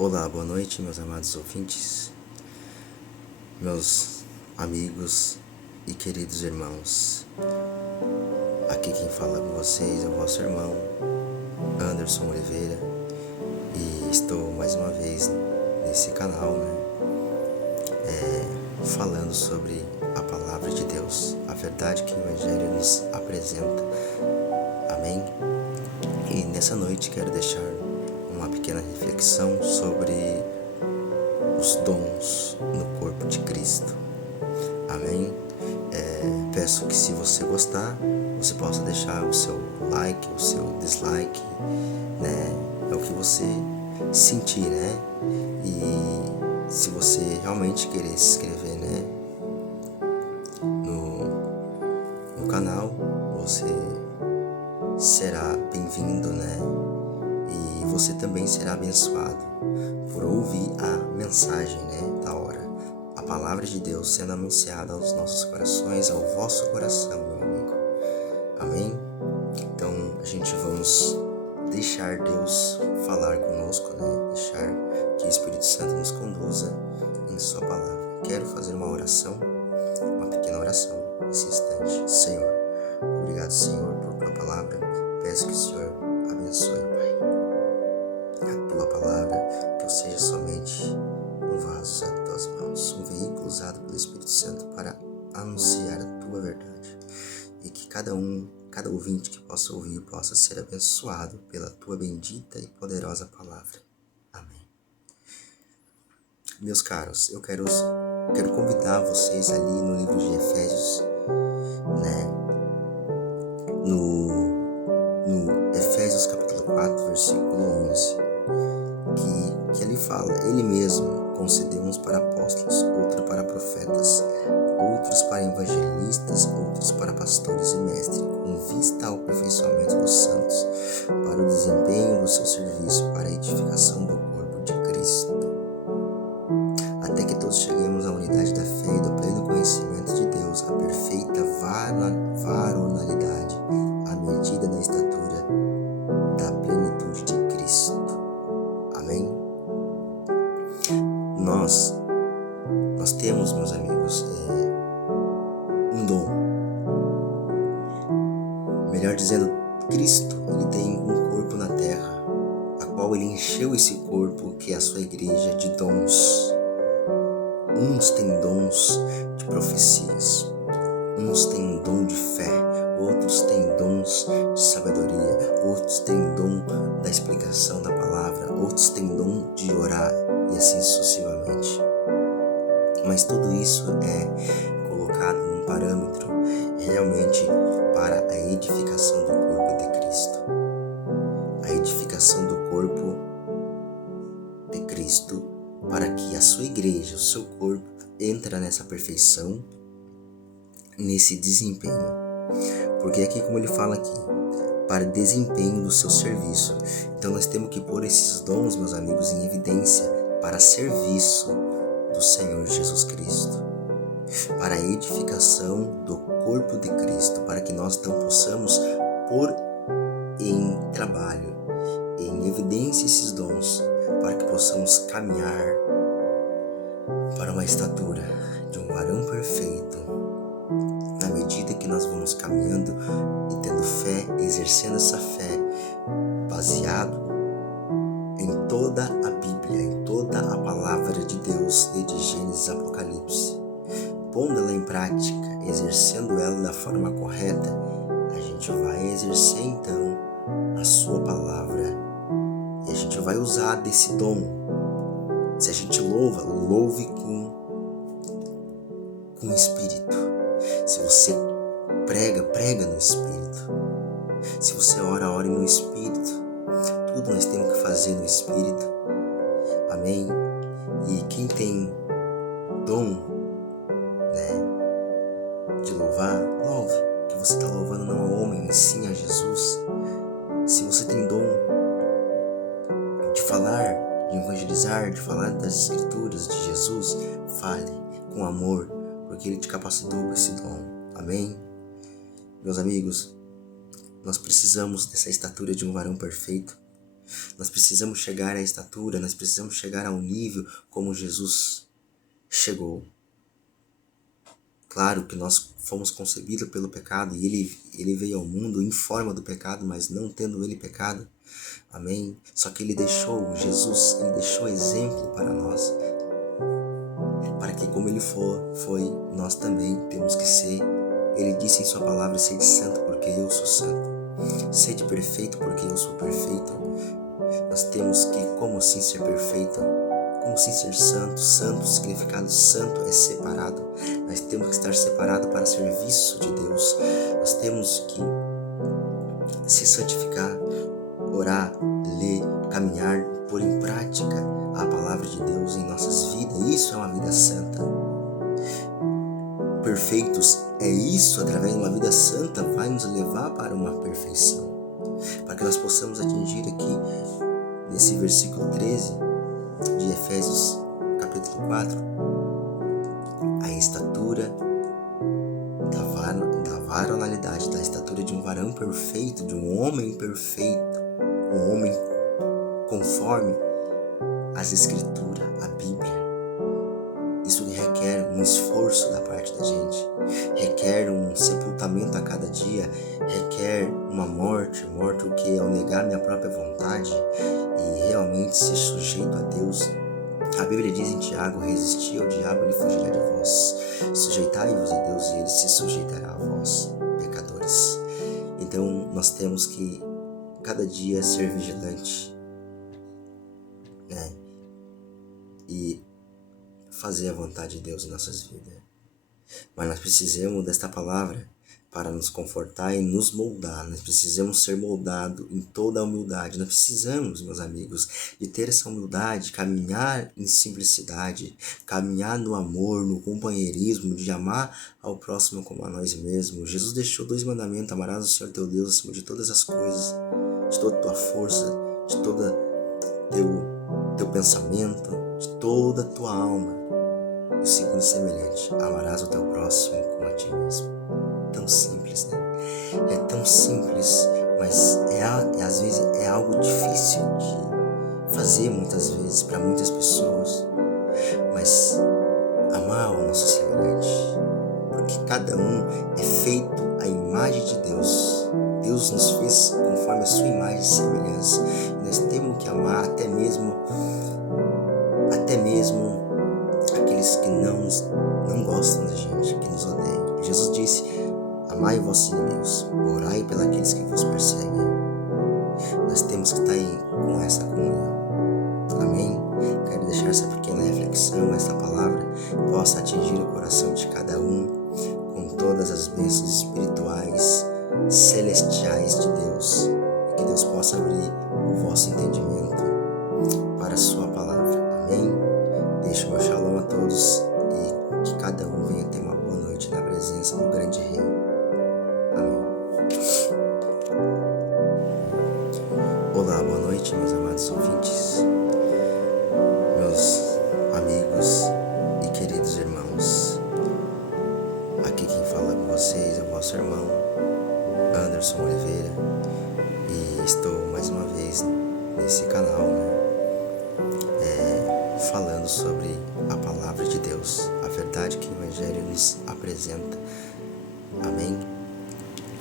Olá, boa noite, meus amados ouvintes, meus amigos e queridos irmãos. Aqui quem fala com vocês é o vosso irmão, Anderson Oliveira, e estou mais uma vez nesse canal, falando sobre a palavra de Deus, a verdade que o Evangelho nos apresenta. Amém? E nessa noite quero deixar uma pequena reflexão sobre os dons no corpo de Cristo. Amém? Peço que, se você gostar, você possa deixar o seu like, o seu dislike, É o que você sentir, E se você realmente querer se inscrever, no canal, você será bem-vindo, E você também será abençoado por ouvir a mensagem, da hora. A palavra de Deus sendo anunciada aos nossos corações, ao vosso coração, meu amigo. Amém? Então, a gente vamos deixar Deus falar conosco, Deixar que o Espírito Santo nos conduza em sua palavra. Quero fazer uma oração, uma pequena oração, nesse instante. Senhor, obrigado, Senhor, por tua palavra. Peço que o Senhor abençoe, Pai, a tua palavra, que eu seja somente um vaso usado pelas mãos, um veículo usado pelo Espírito Santo para anunciar a tua verdade, e que cada ouvinte que possa ouvir possa ser abençoado pela tua bendita e poderosa palavra. Amém. Meus caros, eu quero convidar vocês ali no livro de Efésios, no Efésios capítulo 4, versículo 11, que ali fala: Ele mesmo concedeu uns para apóstolos, outros para profetas, outros para evangelistas, outros para pastores e mestres, com vista ao aperfeiçoamento dos santos, para o desempenho do seu serviço, para a edificação do corpo de Cristo, até que todos cheguemos à unidade da fé e do pleno conhecimento de Deus, à perfeita varonalidade, à medida da estatura da plenitude de Cristo. Amém? Nós temos, meus amigos, um dom. Melhor dizendo, Cristo, ele tem um corpo na terra, a qual ele encheu esse corpo, que é a sua igreja, de dons. Uns têm dons de profecias, uns têm dom de fé, outros têm dons de sabedoria, outros têm dom da explicação da palavra, outros têm dom de orar, e assim sucessivamente. Mas tudo isso é colocado num parâmetro realmente para a edificação do corpo de Cristo. A edificação do corpo de Cristo, para que a sua igreja, o seu corpo, entre nessa perfeição, nesse desempenho. Porque aqui, como ele fala aqui, para desempenho do seu serviço. Então nós temos que pôr esses dons, meus amigos, em evidência para serviço do Senhor Jesus Cristo, para a edificação do corpo de Cristo, para que nós então possamos pôr em trabalho, em evidência esses dons, para que possamos caminhar para uma estatura de um varão perfeito, na medida que nós vamos caminhando e tendo fé, exercendo essa fé, baseado em toda a Bíblia, em toda a palavra de Deus, desde Gênesis a Apocalipse. Pondo ela em prática, exercendo ela da forma correta, a gente vai exercer então a sua palavra, e a gente vai usar desse dom. Se a gente louve com espírito. Se você prega no espírito. Se você ore no espírito. Tudo nós temos que fazer no espírito. Amém? E quem tem dom, de louvar, louve. Que você está louvando não ao homem, e sim a Jesus. Se você tem dom de falar, de evangelizar, de falar das escrituras de Jesus, fale com amor, porque ele te capacitou com esse dom. Amém? Meus amigos, nós precisamos dessa estatura de um varão perfeito, Nós precisamos chegar à estatura, nós precisamos chegar ao nível como Jesus chegou. Claro que nós fomos concebidos pelo pecado e ele veio ao mundo em forma do pecado, mas não tendo ele pecado. Amém? Só que Jesus, ele deixou exemplo para nós, para que como ele foi, nós também temos que ser. Ele disse em sua palavra, sede santo porque eu sou santo. Sede perfeito porque eu sou perfeito. Nós temos que, como assim ser perfeito? Como assim ser santo? Santo, o significado santo é separado. Nós temos que estar separados para serviço de Deus. Nós temos que se santificar, orar, ler, caminhar, pôr em prática a palavra de Deus em nossas vidas. Isso é uma vida santa. Perfeitos é isso, através de uma vida santa, vai nos levar para uma perfeição. Para que nós possamos atingir aqui, nesse versículo 13 de Efésios, capítulo 4, a estatura da varonalidade, da estatura de um varão perfeito, de um homem perfeito, um homem conforme as Escrituras, a Bíblia. Isso requer um esforço da parte da gente, requer um sepultamento a cada dia, requer uma morte o que é o negar minha própria vontade e realmente ser sujeito a Deus. A Bíblia diz em Tiago, resistir ao diabo, ele fugirá de vós. Sujeitai-vos a Deus e ele se sujeitará a vós, pecadores. Então nós temos que cada dia ser vigilante, né? E fazer a vontade de Deus em nossas vidas. Mas nós precisamos desta palavra para nos confortar e nos moldar. Nós precisamos ser moldados em toda a humildade. Nós precisamos, meus amigos, de ter essa humildade, caminhar em simplicidade, caminhar no amor, no companheirismo, de amar ao próximo como a nós mesmos. Jesus deixou 2 mandamentos: amarás o Senhor teu Deus acima de todas as coisas, de toda a tua força, de todo teu pensamento, de toda a tua alma. O segundo semelhante: amarás o teu próximo como a ti mesmo. Tão simples, né? É tão simples, mas às vezes é algo difícil de fazer muitas vezes para muitas pessoas. Mas amar o nosso semelhante, porque cada um é feito à imagem de Deus. Deus nos fez conforme a sua imagem e semelhança. E nós temos que amar até mesmo aqueles que não gostam da gente, que nos odeiam. Jesus disse: amai vossos inimigos, orai pelos que vos perseguem. Nós temos que estar com essa comunhão. Amém? Quero deixar essa pequena reflexão, essa palavra possa atingir o coração de cada um com todas as bênçãos espirituais, celestiais de Deus. E que Deus possa abrir o vosso entendimento para a sua palavra. Amém? Deixo meu shalom a todos e que cada um venha ter uma boa noite na presença do grande Rei. Amém. Olá, boa noite, meus amados ouvintes, meus amigos e queridos irmãos. Aqui quem fala com vocês é o vosso irmão Anderson Oliveira e estou mais uma vez nesse canal, falando sobre a palavra de Deus, a verdade que o Evangelho nos apresenta. Amém?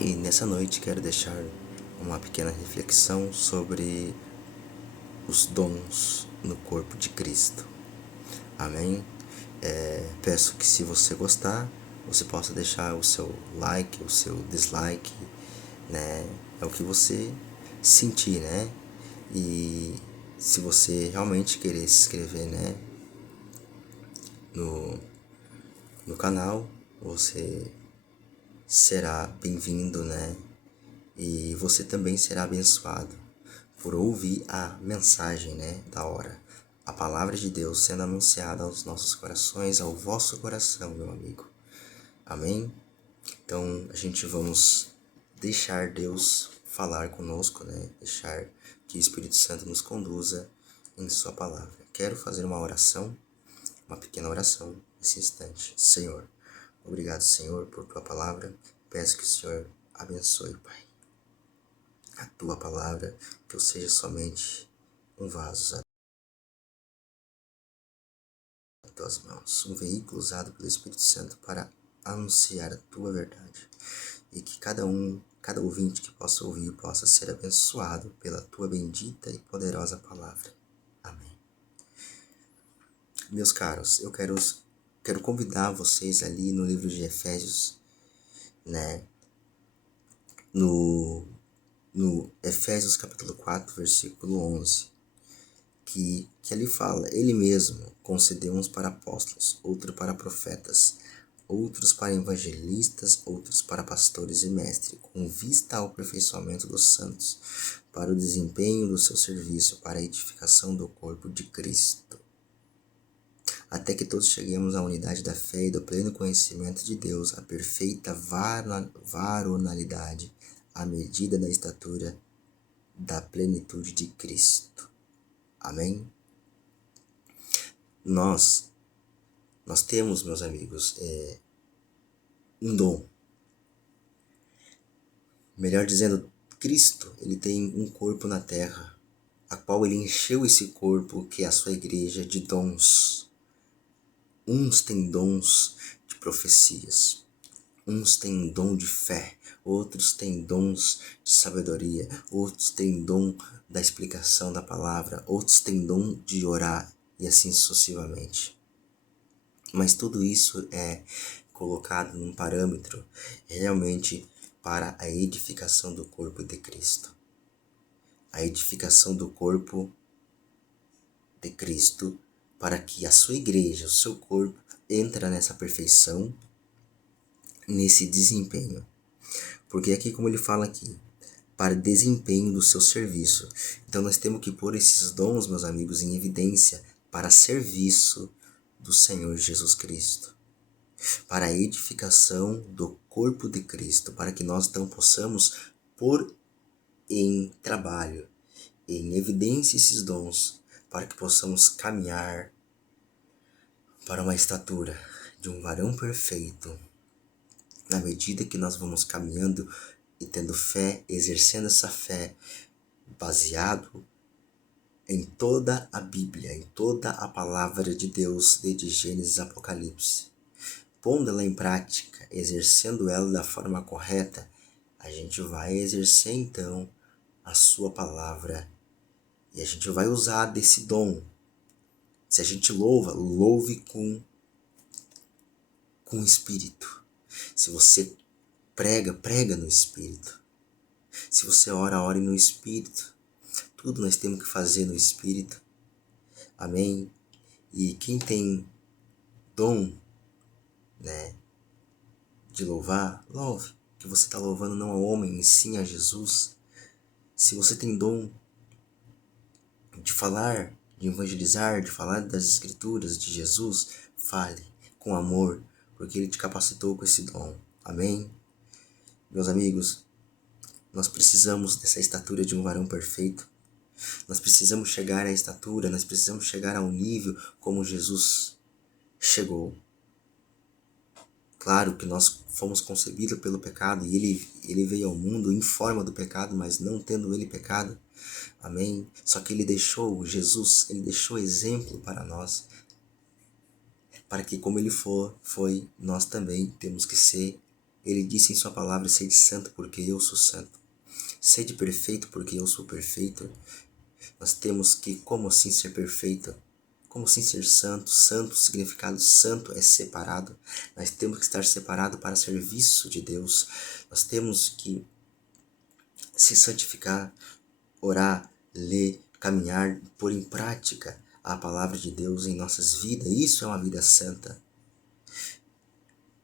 E nessa noite quero deixar uma pequena reflexão sobre os dons no corpo de Cristo. Amém? Peço que, se você gostar, você possa deixar o seu like, o seu dislike, né? É o que você sentir, né? E se você realmente querer se inscrever, né, no canal, você será bem-vindo, né? E você também será abençoado por ouvir a mensagem, né, da hora. A palavra de Deus sendo anunciada aos nossos corações, ao vosso coração, meu amigo. Amém? Então, a gente vamos deixar Deus falar conosco, né? Deixar que o Espírito Santo nos conduza em sua palavra. Quero fazer uma oração, uma pequena oração nesse instante. Senhor, obrigado, Senhor, por tua palavra. Peço que o Senhor abençoe, Pai. a tua palavra, que eu seja somente um vaso às tuas mãos, um veículo usado pelo Espírito Santo para anunciar a tua verdade. E que cada ouvinte que possa ouvir, possa ser abençoado pela tua bendita e poderosa palavra. Amém. Meus caros, eu quero convidar vocês ali no livro de Efésios, né? No Efésios capítulo 4, versículo 11, que ali fala: Ele mesmo concedeu uns para apóstolos, outros para profetas, outros para evangelistas, outros para pastores e mestres, com vista ao aperfeiçoamento dos santos, para o desempenho do seu serviço, para a edificação do corpo de Cristo, até que todos cheguemos à unidade da fé e do pleno conhecimento de Deus, à perfeita varonalidade, à medida da estatura da plenitude de Cristo. Amém? Nós temos, meus amigos, um dom. Melhor dizendo, Cristo, ele tem um corpo na terra, a qual ele encheu esse corpo, que é a sua igreja, de dons. Uns têm dons de profecias, uns têm dom de fé, outros têm dons de sabedoria, outros têm dom da explicação da palavra, outros têm dom de orar e assim sucessivamente. Mas tudo isso é colocado num parâmetro realmente para a edificação do corpo de Cristo. A edificação do corpo de Cristo para que a sua igreja, o seu corpo, entre nessa perfeição, nesse desempenho. Porque aqui, como ele fala aqui, para desempenho do seu serviço. Então nós temos que pôr esses dons, meus amigos, em evidência para serviço do Senhor Jesus Cristo, para a edificação do corpo de Cristo, para que nós então possamos pôr em trabalho, em evidência esses dons, para que possamos caminhar para uma estatura de um varão perfeito, na medida que nós vamos caminhando e tendo fé, exercendo essa fé, baseado em toda a Bíblia, em toda a palavra de Deus, desde Gênesis a Apocalipse. Pondo ela em prática, exercendo ela da forma correta, a gente vai exercer então a sua palavra e a gente vai usar desse dom. Se a gente louva, louve com espírito. Se você prega, prega no espírito. Se você ora, ore no espírito. Tudo nós temos que fazer no espírito. Amém? E quem tem dom, né, de louvar, louve. Que você está louvando não ao homem, e sim a Jesus. Se você tem dom de falar, de evangelizar, de falar das escrituras de Jesus, fale com amor, porque ele te capacitou com esse dom. Amém? Meus amigos, nós precisamos dessa estatura de um varão perfeito. Nós precisamos chegar à estatura, nós precisamos chegar ao nível como Jesus chegou. Claro que nós fomos concebidos pelo pecado e ele veio ao mundo em forma do pecado, mas não tendo ele pecado. Amém? Só que ele deixou exemplo para nós, para que como ele foi, nós também temos que ser. Ele disse em sua palavra: sede santo porque eu sou santo. Sede perfeito porque eu sou perfeito. Nós temos que, como assim ser perfeito? Como assim ser santo? Santo, significado santo é separado. Nós temos que estar separado para serviço de Deus. Nós temos que se santificar, orar, ler, caminhar, pôr em prática a palavra de Deus em nossas vidas. Isso é uma vida santa.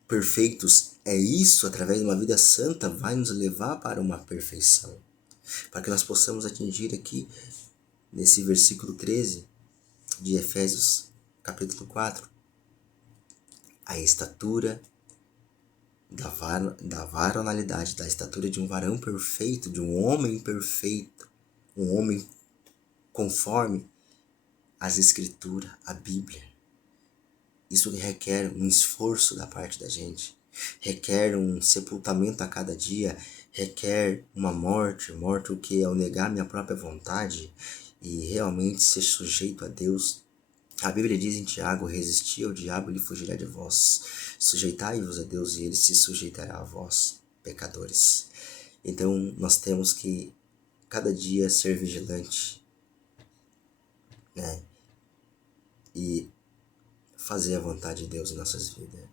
Perfeitos é isso, através de uma vida santa, vai nos levar para uma perfeição. Para que nós possamos atingir aqui, nesse versículo 13 de Efésios, capítulo 4, a estatura da varonalidade, da estatura de um varão perfeito, de um homem perfeito, um homem conforme as Escrituras, a Bíblia. Isso requer um esforço da parte da gente. requer um sepultamento a cada dia, requer uma morte, morte o que é o negar minha própria vontade e realmente ser sujeito a Deus. A Bíblia diz em Tiago: resisti ao diabo, ele fugirá de vós. Sujeitai-vos a Deus e ele se sujeitará a vós, pecadores. Então nós temos que cada dia ser vigilante, né? E fazer a vontade de Deus em nossas vidas.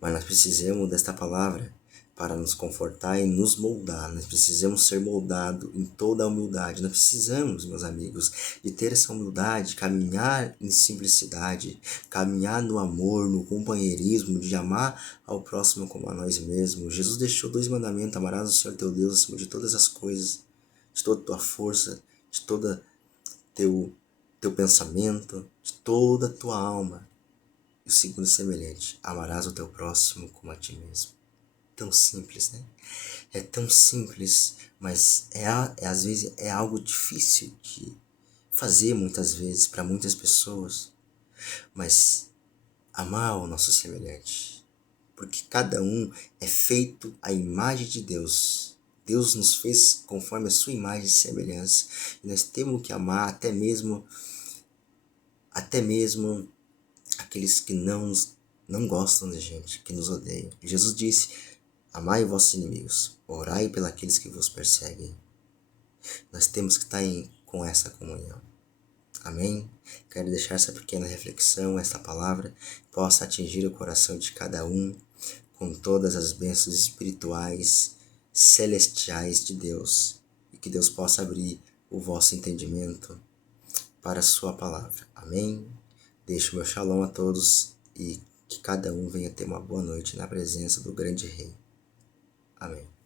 Mas nós precisamos desta palavra para nos confortar e nos moldar. Nós precisamos ser moldados em toda a humildade. Nós precisamos, meus amigos, de ter essa humildade, caminhar em simplicidade, caminhar no amor, no companheirismo, de amar ao próximo como a nós mesmos. Jesus deixou 2 mandamentos: amarás o Senhor teu Deus acima de todas as coisas, de toda a tua força, de todo teu pensamento, de toda a tua alma. E o segundo semelhante: amarás o teu próximo como a ti mesmo. Tão simples, né? É tão simples, mas às vezes é algo difícil de fazer muitas vezes para muitas pessoas. Mas amar o nosso semelhante, porque cada um é feito à imagem de Deus. Deus nos fez conforme a sua imagem e semelhança. E nós temos que amar até mesmo aqueles que não gostam da gente, que nos odeiam. Jesus disse: amai vossos inimigos, orai pelos que vos perseguem. Nós temos que estar com essa comunhão. Amém? Quero deixar essa pequena reflexão, esta palavra, possa atingir o coração de cada um com todas as bênçãos espirituais, celestiais de Deus. E que Deus possa abrir o vosso entendimento para a sua palavra. Amém? Deixo meu shalom a todos e que cada um venha ter uma boa noite na presença do grande Rei. Amém.